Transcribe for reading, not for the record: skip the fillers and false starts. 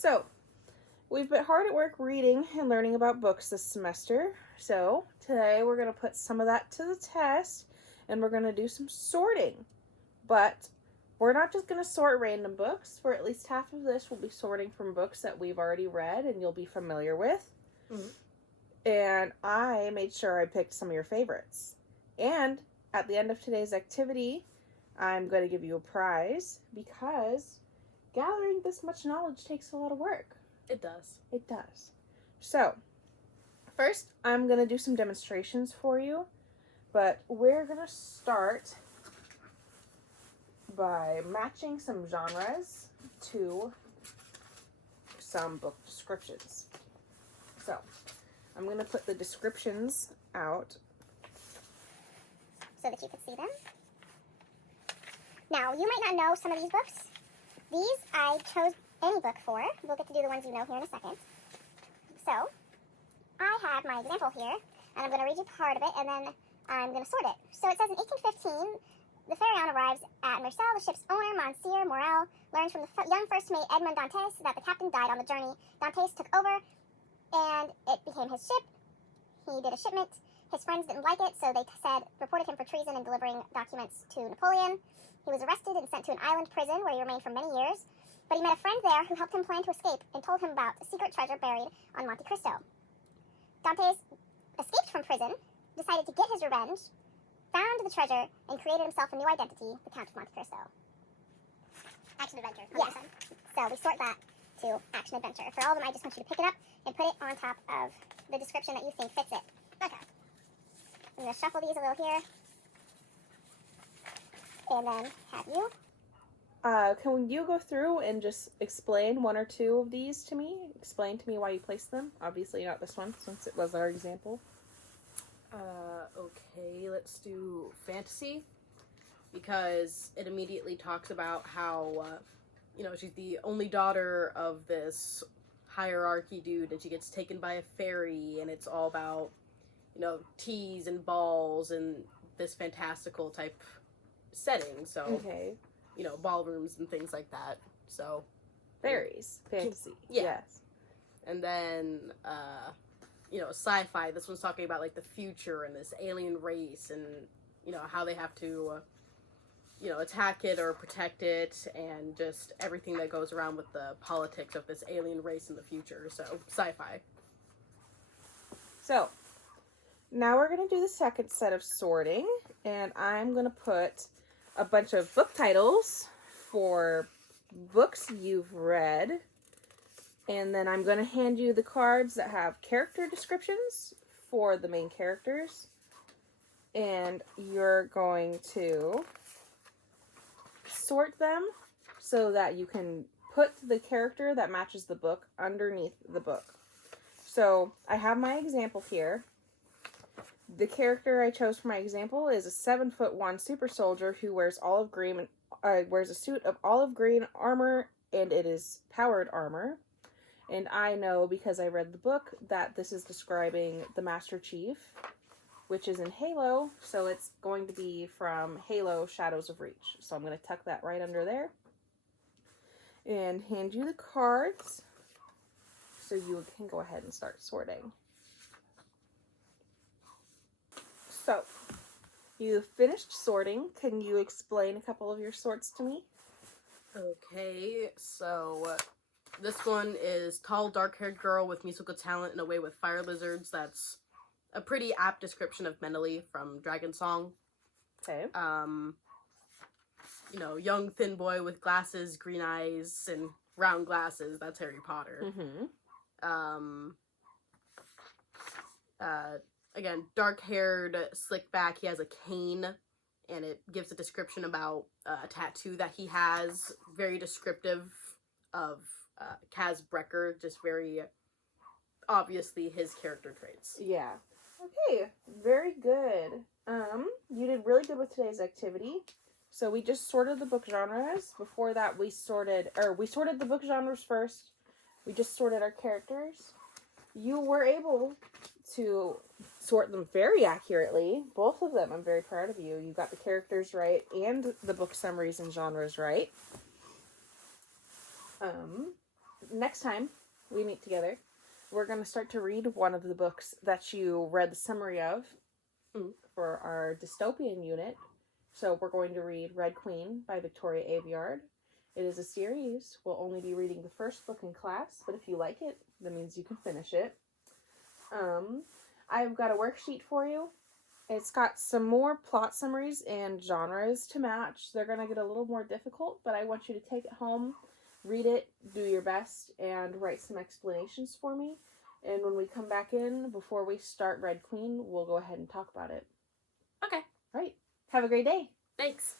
So, we've been hard at work reading and learning about books this semester. So, today we're going to put some of that to the test and we're going to do some sorting. But we're not just going to sort random books. For at least half of this, we'll be sorting from books that we've already read and you'll be familiar with. Mm-hmm. And I made sure I picked some of your favorites. And at the end of today's activity, I'm going to give you a prize because gathering this much knowledge takes a lot of work. It does. It does. So, first, I'm going to do some demonstrations for you, but we're going to start by matching some genres to some book descriptions. So, I'm going to put the descriptions out so that you can see them. Now, you might not know some of these books. These I chose any book for. We'll get to do the ones you know here in a second. So, I have my example here, and I'm going to read you part of it, and then I'm going to sort it. So it says, in 1815, the Pharaon arrives at Marseille. The ship's owner, Monsieur Morel, learns from the young first mate, Edmond Dantes, that the captain died on the journey. Dantes took over, and it became his ship. He did a shipment. His friends didn't like it, so they reported him for treason and delivering documents to Napoleon. He was arrested and sent to an island prison where he remained for many years. But he met a friend there who helped him plan to escape and told him about a secret treasure buried on Monte Cristo. Dantes escaped from prison, decided to get his revenge, found the treasure, and created himself a new identity, the Count of Monte Cristo. Action-adventure. Yes. So we sort that to action-adventure. For all of them, I just want you to pick it up and put it on top of the description that you think fits it. Okay. I'm going to shuffle these a little here. And then have you. Can you go through and just explain one or two of these to me? Explain to me why you placed them. Obviously not this one, since it was our example. Okay, let's do fantasy. Because it immediately talks about how, she's the only daughter of this hierarchy dude, and she gets taken by a fairy, and it's all about, teas and balls and this fantastical type setting. So, okay. Ballrooms and things like that. So, fairies, fantasy. Yeah. Yes. And then, sci-fi. This one's talking about, like, the future and this alien race and, how they have to, attack it or protect it and just everything that goes around with the politics of this alien race in the future. So, sci-fi. So, now we're going to do the second set of sorting, and I'm going to put a bunch of book titles for books you've read, and then I'm going to hand you the cards that have character descriptions for the main characters, and you're going to sort them so that you can put the character that matches the book underneath the book. So I have my example here. The character I chose for my example is a 7'1" super soldier who wears wears a suit of olive green armor, and it is powered armor. And I know, because I read the book, that this is describing the Master Chief, which is in Halo, so it's going to be from Halo Shadows of Reach. So I'm going to tuck that right under there and hand you the cards so you can go ahead and start sorting. So, you've finished sorting. Can you explain a couple of your sorts to me? Okay, so this one is tall, dark-haired girl with musical talent and a way with fire lizards. That's a pretty apt description of Meneley from Dragon Song. Okay. Young, thin boy with glasses, green eyes, and round glasses. That's Harry Potter. Mm-hmm. Again, dark-haired, slick back. He has a cane, and it gives a description about a tattoo that he has. Very descriptive of Kaz Brecker. Just very obviously his character traits. Yeah. Okay. Very good. You did really good with today's activity. So we just sorted the book genres. Before that, we sorted the book genres first. We just sorted our characters. You were able to sort them very accurately. Both of them. I'm very proud of you. You got the characters right and the book summaries and genres right. next time we meet together, we're going to start to read one of the books that you read the summary of for our dystopian unit. So we're going to read Red Queen by Victoria Aveyard. It is a series. We'll only be reading the first book in class, but if you like it, that means you can finish it. I've got a worksheet for you. It's got some more plot summaries and genres to match. They're going to get a little more difficult, but I want you to take it home, read it, do your best, and write some explanations for me. And when we come back in, before we start Red Queen, we'll go ahead and talk about it. Okay. Right. Have a great day. Thanks.